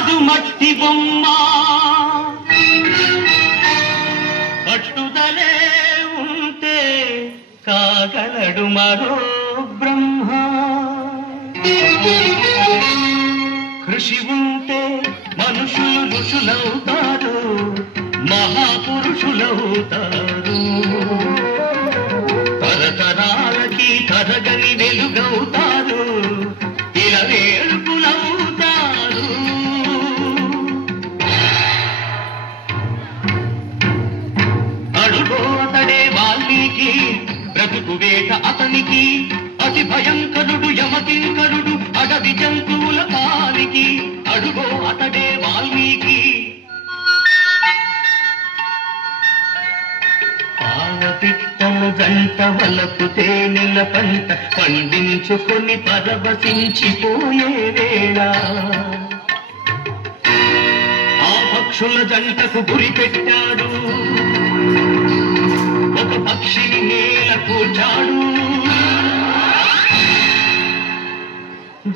గాజు మట్టి బొమ్మ పట్టుదలే ఉంటే కాగలడు మరో బ్రహ్మ. కృషి ఉంటే మనుషులు ఋషులవుతారు, మహాపురుషులవుతారు. తరతరాలకి తరగని వెలుగవుతారు, ఇలా వేడుకులవుతారు. అడుగో అతడే వాల్మీకి, బ్రతుకు వేట అతనికి. అతి భయంకరుడు యమకింకరుడు అడవి జంతువుల పాలికి. అడుగో అతడే వాల్మీకి. పాలపిట్టల జంట వలపు తేనెల పంట పండించుకొని పరవశించిపోయే వేళ, ఆ పక్షుల జంటకు గురి పెట్టాడు, ఒక పక్షిని నేల కూర్చాడు.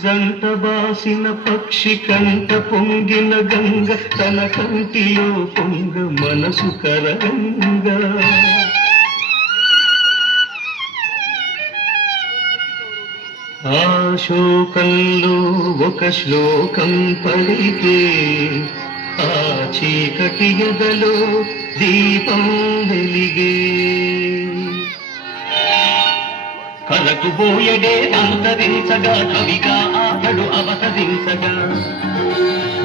జంట బాసిన పక్షి కంట పొంగిన గంగ తన కంటిలో పొంగ మనసు కరంగా. ఆ శోకంలో ఒక శ్లోకం పలికే, ఆ చీకటి ఎదలో దీపం వెలిగే. కలకు బోయడే అంతరించగా, కవిగా అతడు అవతరించగా.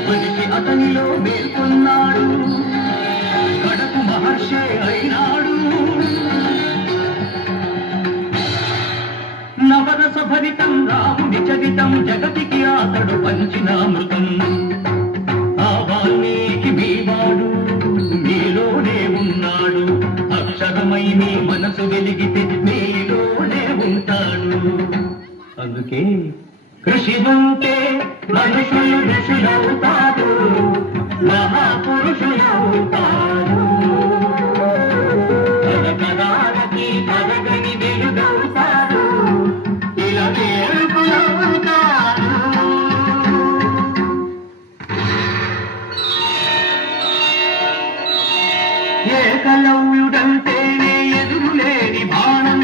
బతికి అతనిలో మేల్కొన్నాడు, కడకు మహర్షి అయినాడు. నవరస భరితం రాముని చరితం, జగతికి అతడు పంచినామృతం. ఆ వాల్మీకి మీవాడు, మీలోనే ఉన్నాడు. అక్షరమై మీ మనసు వెలిగితే మీలోనే ఉంటాడు. అందుకే కృషి ఉంటే మనుషులు ఋషులవుతారు, మహాపురుషులవుతారు. తరతరాలకి తరగని వెలుగవుతారు, ఇలా వేడుకులవుతారు. ఏకలవ్యుడంటేనే ఎదురులేని బాణం,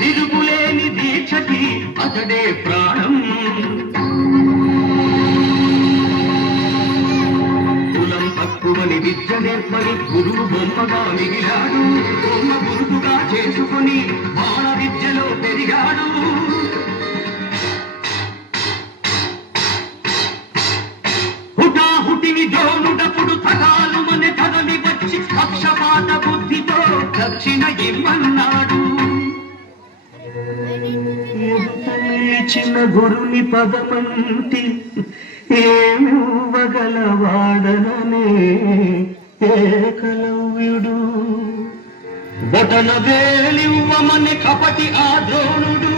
తిరుగులేని దీక్షకి అతడే ప్రాణం. కులం తక్కువని విద్య నేర్పని గురువు బొమ్మగా మిగిలాడు. బొమ్మ గురువుగా చేసుకుని బాణ విద్యలో పెరిగాడు. హుటాహుటిని జోనుడప్పుడు తగాలు మన కదలి వచ్చి పక్షపాత బుద్ధితో దక్షిణ ఇమ్మన్నాడు. ఇచ్చిన గురుని పదమంతి ఏమివ్వగలవాడననే ఏకలవ్యుడు. బొటన వేలివ్వమని కపటి ఆ ద్రోణుడు,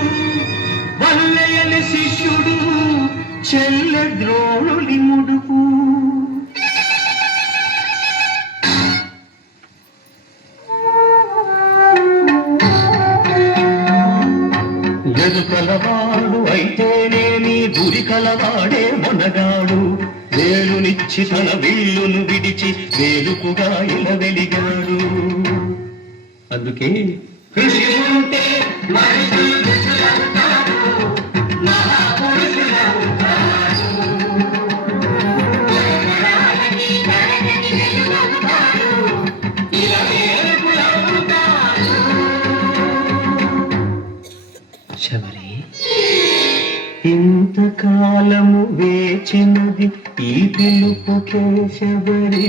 వల్లయని శిష్యుడు చెల్లె ద్రోణులి ముడుపు. ఎరుకలవాడు అయితేనేమి గురి కలవాడే మొనగాడు. వేలునిచ్చి తన విల్లును విడిచి వేలుకుగా ఇలా వెలిగాడు. అందుకే కృషి ఉంటే మనుషులు ఋషులవుతారు, మహాపురుషులవుతారు. ఇలా వేడుకులవుతారు. శబరి, ఇంతకాలము వేచినది ఈ పిలుపుకే శబరి.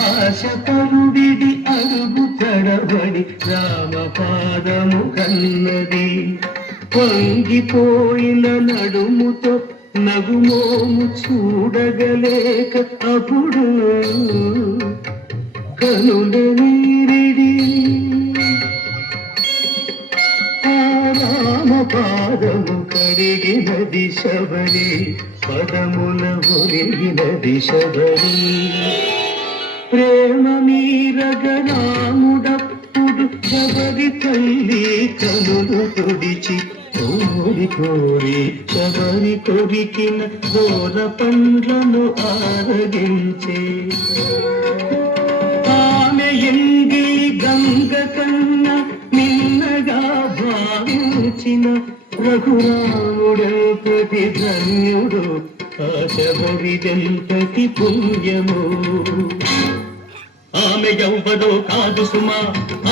ఆశపరుడిడి అరుగు తడబడి రామపాదము కన్నది. పొంగిపోయిన నడుముతో నగుమోము చూడగలేక అప్పుడు కనుల నీరిడి. రామపాదము కడిగినది శబరి, పదముల ఒరిగినది శబరి. ప్రేమ మీరగరాముడప్పుడు శబరి తల్లి కనులు తుడిచి కోరి కోరి శబరి కొరికిన ఘోర పండ్లను ఆరగించే ఆమె ఎంగిలి గంగ కన్నా నిన్నగా భావించిన రఘురాముడెంతటి ధన్యుడు ఆ శబరిదెంతటి పుణ్యము ఆమె ఎవ్వరో కాదు సుమా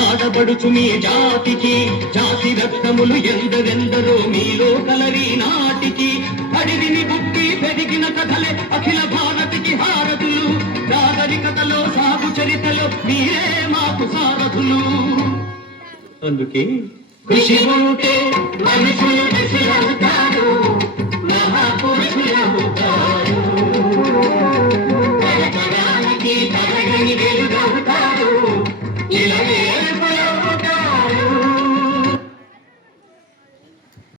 ఆడబడుచు మీ జాతికి జాతి రత్నములు ఎందరెందరో మీలో కలరి నాటికి అడివిని బుట్టి పెరిగిన కథలే అఖిల భారతికి హారతులు నాగరికతలో సాగు చరితలో మీరే మాకు సారథులు అందుకే కృషి ఉంటే మనుషులు